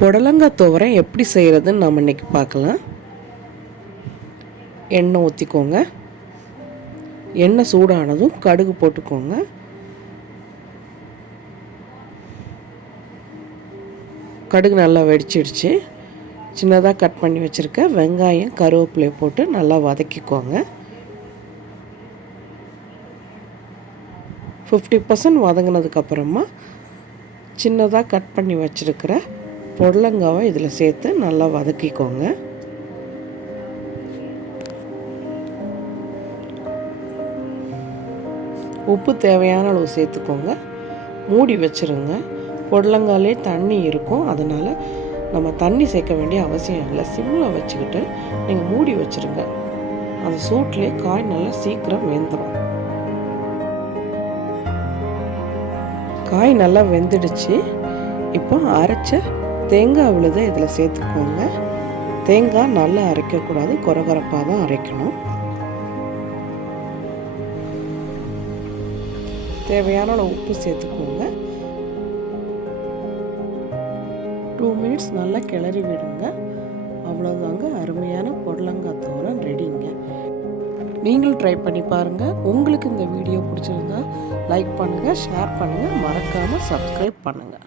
புடலங்காய் துவரை எப்படி செய்கிறதுன்னு நம்ம இன்றைக்கி பார்க்கலாம். எண்ணெய் ஊற்றிக்கோங்க. எண்ணெய் சூடானதும் கடுகு போட்டுக்கோங்க. கடுகு நல்லா வெடிச்சிடுச்சு. சின்னதாக கட் பண்ணி வச்சுருக்க வெங்காயம் கருவேப்பிலை போட்டு நல்லா வதக்கிக்கோங்க. 50% வதங்கினதுக்கப்புறமா சின்னதாக கட் பண்ணி வச்சுருக்கிற புடலங்காவை இதில் சேர்த்து நல்லா வதக்கிக்கோங்க. உப்பு தேவையான அளவு சேர்த்துக்கோங்க. மூடி வச்சுருங்க. புடலங்காலே தண்ணி இருக்கும், அதனால் நம்ம தண்ணி சேர்க்க வேண்டிய அவசியம் இல்லை. சிம்மில் வச்சுக்கிட்டு நீங்கள் மூடி வச்சுருங்க. அந்த சூட்லேயே காய் நல்லா சீக்கிரம் வெந்துடும். காய் நல்லா வெந்துடுச்சு. இப்போ அரைச்ச தேங்காய் விழுதை இதில் சேர்த்துக்கோங்க. தேங்காய் நல்லா அரைக்கக்கூடாது, கொரகொரப்பாக தான் அரைக்கணும். தேவையான அளவு உப்பு சேர்த்துக்கோங்க. 2 மினிட்ஸ் நல்லா கிளறி விடுங்க. அவ்வளோதாங்க, அருமையான புடலங்காய் தோரன் ரெடிங்க. நீங்களும் ட்ரை பண்ணி பாருங்கள். உங்களுக்கு இந்த வீடியோ பிடிச்சிருந்தா லைக் பண்ணுங்கள், ஷேர் பண்ணுங்கள், மறக்காமல் சப்ஸ்கிரைப் பண்ணுங்கள்.